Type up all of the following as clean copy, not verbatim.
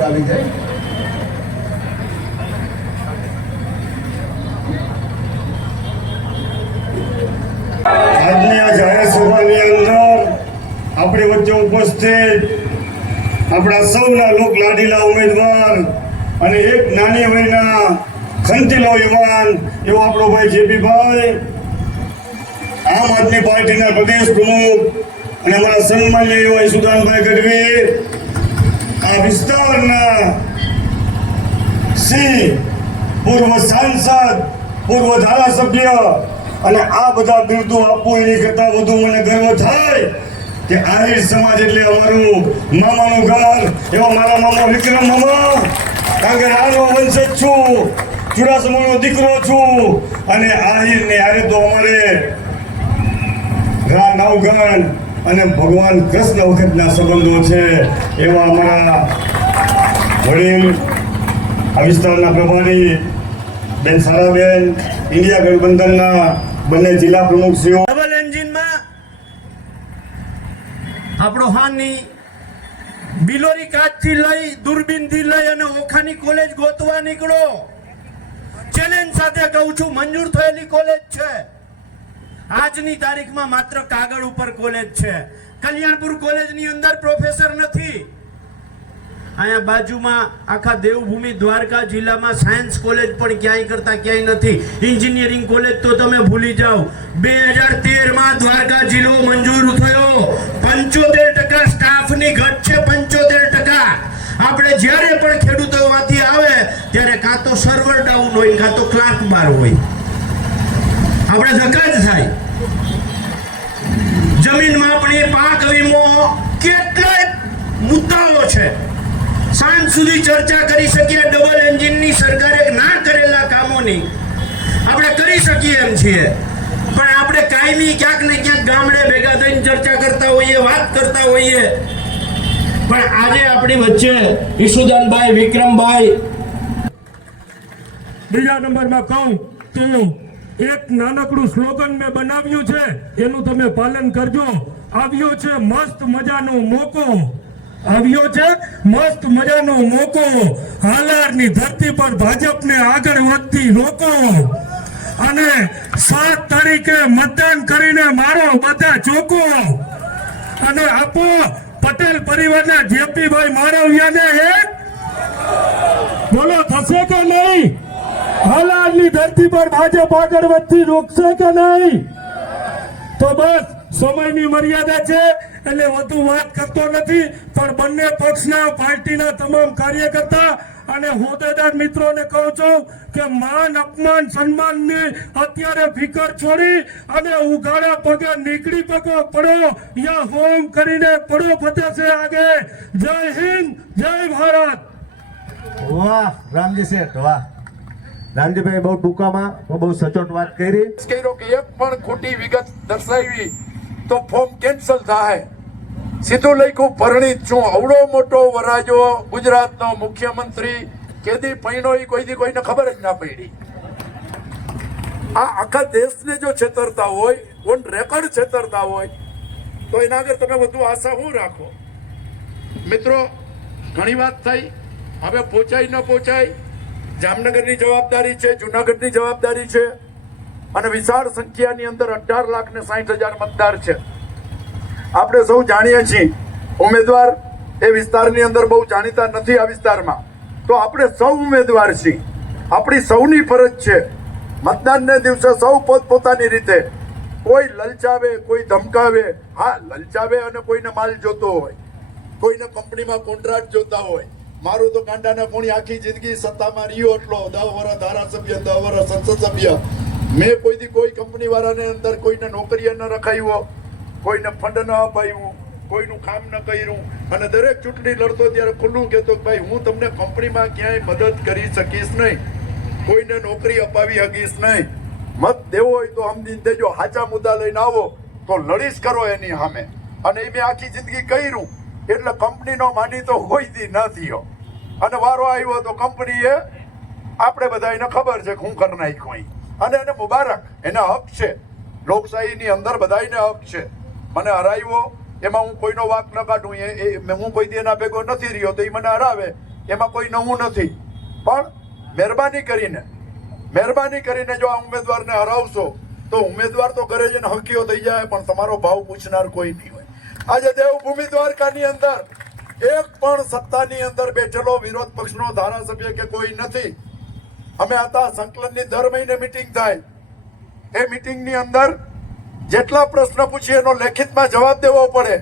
ઉપર આવી જાય। આજની આ જાહેર સભાની અંદર આપણી વચ્ચે ઉપસ્થિત આપણા સૌના લોક લાડીલા ઉમેદવાર અને એક નાની વયના ખંતીલો યુવાન એવો આપણો ભાઈ જેપીભાઈ, આમ આદમી પાર્ટીના પ્રદેશ પ્રમુખ અને અમારા સન્માનીય એવા ઈસુદાનભાઈ ગઢવી, આ વિસ્તારના સિંહ, પૂર્વ સાંસદ, પૂર્વ ધારાસભ્ય અને આ બધા બિરુદો આપવું એની કરતાં વધુ મને ગર્વ થાય કે આહિર સમાજ એટલે અમારું મામાનું ઘર, એવા મારા મામા વિક્રમ મામા, કારણ કે રાનો વંશજ છું, ચુડાસમાનો દીકરો છું અને આહિરને હારે તો અમારે રા નવગણ અને ભગવાન કૃષ્ણ વખતના સંબંધો છે। એવા અમારા વડીલ આ વિસ્તારના પ્રભારી બેન સારાબેન, ઇન્ડિયા ગઠબંધનના બંને જિલ્લા પ્રમુખશ્રીઓ, ડબલ એન્જિનમાં આપણો હાની બિલોરી કાચથી લઈ દૂરબીનથી લઈ અને ઓખાની કોલેજ ગોતવા નીકળો। ચેલેન્જ સાથે કહું છું, મંજૂર થયેલી કોલેજ છે। આજની તારીખમાં માત્ર કાગળ ઉપર કોલેજ છે। કલ્યાણપુર કોલેજની અંદર પ્રોફેસર નથી। અહીંયા બાજુમાં આખા દેવભૂમિ દ્વારકા જિલ્લામાં સાયન્સ કોલેજ પણ ક્યાંય કરતા ક્યાંય નથી। એન્જિનિયરિંગ કોલેજ તો તમે ભૂલી જાઓ। 2013માં દ્વારકા જિલ્લો મંજૂર થયો। 75% સ્ટાફની ઘટ છે, 75%। આપણે જ્યારે પણ ખેડૂતોમાંથી આવે ત્યારે કાં તો સર્વર ડાઉન હોય, કાં તો ક્લાર્ક બાર હોય, આપણે ધક્કા જ થાય। જમીન માપણી, પાક વીમો, કેટલાય મુદ્દાઓ છે। સાંજ સુધી ચર્ચા કરી શકીએ। ડબલ એન્જિનની સરકારે ના કરેલા કામોની આપણે કરી શકીએ એમ છીએ, પણ આપણે કાયમી ક્યાંક ને ક્યાંક ગામડે ભેગા થઈને ચર્ચા કરતા હોઈએ, વાત કરતા હોઈએ। પણ આજે આપણી વચ્ચે ઈશુદાનભાઈ, વિક્રમભાઈ, બીજા નંબરમાં કહું તો એક નાનકડું સ્લોગન મેં બનાવ્યું છે, એનું તમે પાલન કરજો। આવ્યો છે મસ્ત મજાનો મોકો, આવ્યો છે મસ્ત મજાનો મોકો, હાલારની ધરતી પર ભાજપને આગળ વધતી રોકો અને 7 તારીખે મતદાન કરીને મારો બધા ચોકો અને આપો પટેલ પરિવારના જેપીભાઈ મારવિયાને એક બોલો, થશે કે નહીં? હાલારની ધરતી પર ભાજપ આગળ વધતી રોકશે કે નહીં? તો બસ સમયની મર્યાદા છે એટલે વધુ વાત કરતો નથી, પણ બંને પક્ષના પાર્ટીના તમામ કાર્યકર્તા અને હોદ્દેદાર મિત્રોને કહું છું કે માન અપમાન સન્માનની અત્યારે ફિકર છોડી અને ઉઘાડા પગે નીકળી પડો, યા હોમ કરીને પડો ફતેહ સે આગે। જય હિન્દ, જય ભારત। વાહ રામજી શેઠ, વાહ રામજીભાઈ, બહુ ટૂંકામાં બહુ સચોટ વાત કરી। કર્યો કે એક પણ ખોટી વિગત દર્શાવી તો ફોર્મ કેન્સલ થાય। સીધું લખ્યું પરણિત છું, અવડો મોટો વરાજો ગુજરાતનો મુખ્યમંત્રી કેદી પૈણો ઈ કોઈને ખબર જ ના પડી। આ આખા દેશને જો છેતરતા હોય, ઓન રેકોર્ડ છેતરતા હોય, તો એના આગળ તમે વધુ આશા શું રાખો? મિત્રો, ઘણી વાત થઈ, હવે પહોંચાય ન પહોંચાય, જામનગરની જવાબદારી છે, જુનાગઢની જવાબદારી છે અને વિશાળ સંખ્યાની અંદર 18,60,000 મતદાર છે। આપણે સૌ જાણીએ છીએ ઉમેદવાર એ વિસ્તારની અંદર બહુ જાણીતા નથી। આ વિસ્તારમાં તો આપણે સૌ ઉમેદવાર છીએ। આપણી સૌની ફરજ છે મતદાનને દિવસે સૌ પોતપોતાની રીતે, કોઈ લલચાવે, કોઈ ધમકાવે, હા લલચાવે અને કોઈને માલ જોતો હોય, કોઈને કંપનીમાં કોન્ટ્રાક્ટ જોતા હોય। મારું તો કાંડાના કોણી આખી જિંદગી સત્તામાં રહ્યો, એટલો 10 વર્ષ ધારાસભ્ય, 10 વર્ષ સંસદ સભ્ય, મેં કોઈ કંપની વાળાને અંદર કોઈને નોકરીએ ન રખાયો, કોઈને ફંડ ન અપાયું, કોઈનું કામ ન કર્યું અને દરેક ચૂંટણી લડતો ત્યારે ખુલ્લું કહેતો કે ભાઈ હું તમને કંપનીમાં ક્યાંય મદદ કરી શકીશ નહીં, કોઈને નોકરી અપાવી શકીશ નહીં। મત દેવો હોય તો સમજીને દેજો, સાચા મુદ્દા લઈને આવો તો લડીશ કરો એની સામે। અને એ મેં આખી જિંદગી કર્યું એટલે કંપનીનો માની તો હોયથી ન થયો અને વારો આવ્યો તો કંપનીએ આપણે બધાને ખબર છે હું કરી નાખ્યું અને એને મુબારક, એને હક છે। લોકશાહીની અંદર બધાને હક છે। મને હરાવ્યો એમાં હું કોઈનો વાક ન કાઢું, હું કોઈ એના ભેગો નથી રહ્યો તો એ મને હરાવે એમાં કોઈ નવું નથી, પણ મહેરબાની કરીને જો આ ઉમેદવારને હરાવશો તો ઉમેદવાર તો ઘરે જઈને હકીઓ થઈ જાય, પણ તમારો ભાવ પૂછનાર કોઈ નહીં હોય. આજે દેવભૂમિ દ્વારકાની અંદર એક પણ સત્તાની અંદર બેઠેલો વિરોધ પક્ષનો ધારાસભ્ય કે કોઈ નથી. અમે હતા સંકલનની દર મહિને મીટિંગ થાય, એ મીટિંગની અંદર જેટલા પ્રશ્ન પૂછીએ એનો લેખિતમાં જવાબ દેવો પડે.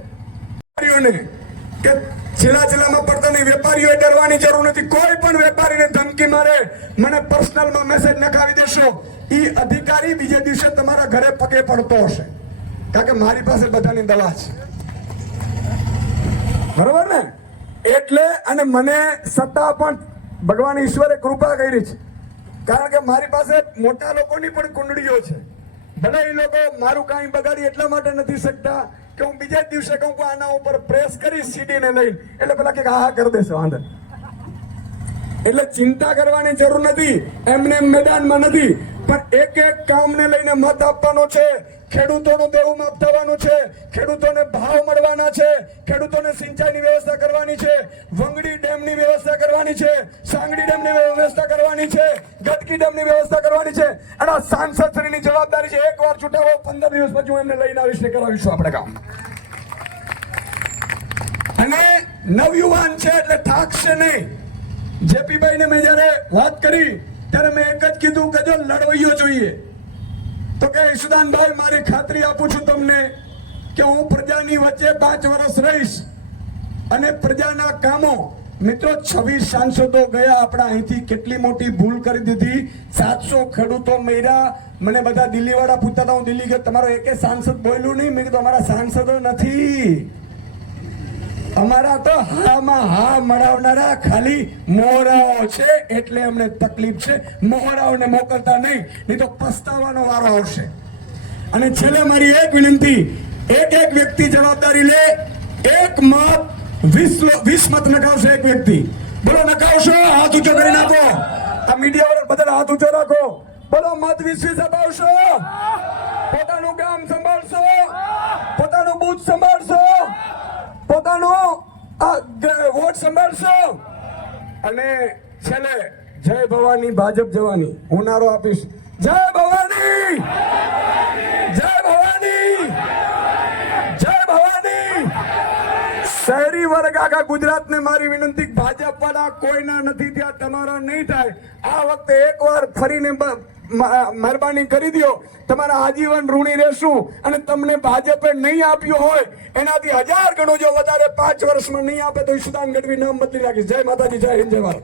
કે જિલ્લામાં પડતા નહીં, વેપારીઓએ ડરવાની જરૂર નથી. કોઈ પણ વેપારીને ધમકી મારે, મને પર્સનલમાં મેસેજ નખાવી દેશો, એ અધિકારી બીજે દિવસે તમારા ઘરે પગે પડતો હશે, કારણ કે મારી પાસે બધાની દવા છે, બરોબર ને? એટલે અને મને સત્તા પણ ભગવાન ઈશ્વરે કૃપા કરી છે, કારણ કે મારી પાસે મોટા લોકોની પણ કુંડળીઓ છે. ભલે એ લોકો મારું કાંઈ બગાડી એટલા માટે નથી શકતા કે હું બીજા જ દિવસે કહું કે આના ઉપર પ્રેસ કરી સીડીને લઈને, એટલે પેલા કે હા કરી દેશે વાંધો. એટલે ચિંતા કરવાની જરૂર નથી, એમને મેદાનમાં નથી, પણ એક એક કામને લઈને મત આપવાનો છે. ખેડૂતોનું દેવું માફ થવાનું છે, ખેડૂતોને ભાવ મળવાના છે, ખેડૂતોને સિંચાઈની વ્યવસ્થા કરવાની છે, વંગડી ડેમની વ્યવસ્થા કરવાની છે, સાંગડી ડેમની વ્યવસ્થા કરવાની છે, ગટકી ડેમની વ્યવસ્થા કરવાની છે. અને આ સાંસદશ્રીની જવાબદારી છે, એકવાર છૂટાવો 15 દિવસ પછી હું એમને લઈને આવીશ ને કરાવીશું આપણે કામ. અને નવયુવાન છે એટલે થાકશે નહીં. જેપીભાઈને મેં જયારે વાત કરી ત્યારે મેં એક જ કીધું કે જો લડવૈયો જોઈએ તો કે ઈશુદાનભાઈ, મારી ખાતરી આપું છું તમને કે હું પ્રજાની વચ્ચે 5 વર્ષ રહીશ અને પ્રજાના કામો. મિત્રો 26 સાંસદો ગયા આપણા અહીંથી, કેટલી મોટી ભૂલ કરી દીધી. 700 ખેડૂતો મર્યા. મને બધા દિલ્હી વાળા પૂછતા હતા, હું દિલ્હી ગયો, તમારો એકે સાંસદ બોલ્યું નહીં. મેં કીધું અમારા સાંસદો નથી, અમારા તો હામાં હા મળાવનારા ખાલી મોહરાઓ છે, એટલે અમને તકલીફ છે. મોહરાઓને મોકલતા નહીં તો પસ્તાવાનો વારો આવશે. અને છેલ્લે મારી એક વિનંતી, એક વ્યક્તિ જવાબદારી લે. એક મત 20 મત નખાવશે એક વ્યક્તિ. બોલો નખાવશો? હાથ ઊંચો કરી નાખો. આ મીડિયા વાળા બધા હાથ ઊંચો રાખો. બોલો મત 20 અપાવશો? પોતાનું ગામ સંભાળશો, પોતાનું બૂથ સંભાળશો, પોતાનો વોટ સંભાળશો. અને છેલ્લે જય ભવાની, ભાજપ જવાની, હું નારો આપીશ, જય ભવાની, જય ભવાની, જય ભવાની. શહેરી વર્ગ આખા ગુજરાતને મારી વિનંતી, ભાજપ વાળા કોઈના નથી ત્યાં તમારા નહીં થાય. આ વખતે એકવાર ફરીને મહેરબાની કરી દો, તમારા આજીવન ઋણી રહેશું. અને તમને ભાજપે નહીં આપ્યું હોય એનાથી 1000 ગણો જો વધારે 5 વર્ષમાં નહીં આપે તો ઈશુદાન ગઢવી નામ બદલી રાખીશ. જય માતાજી, જય હિન્દ, જય ભારત.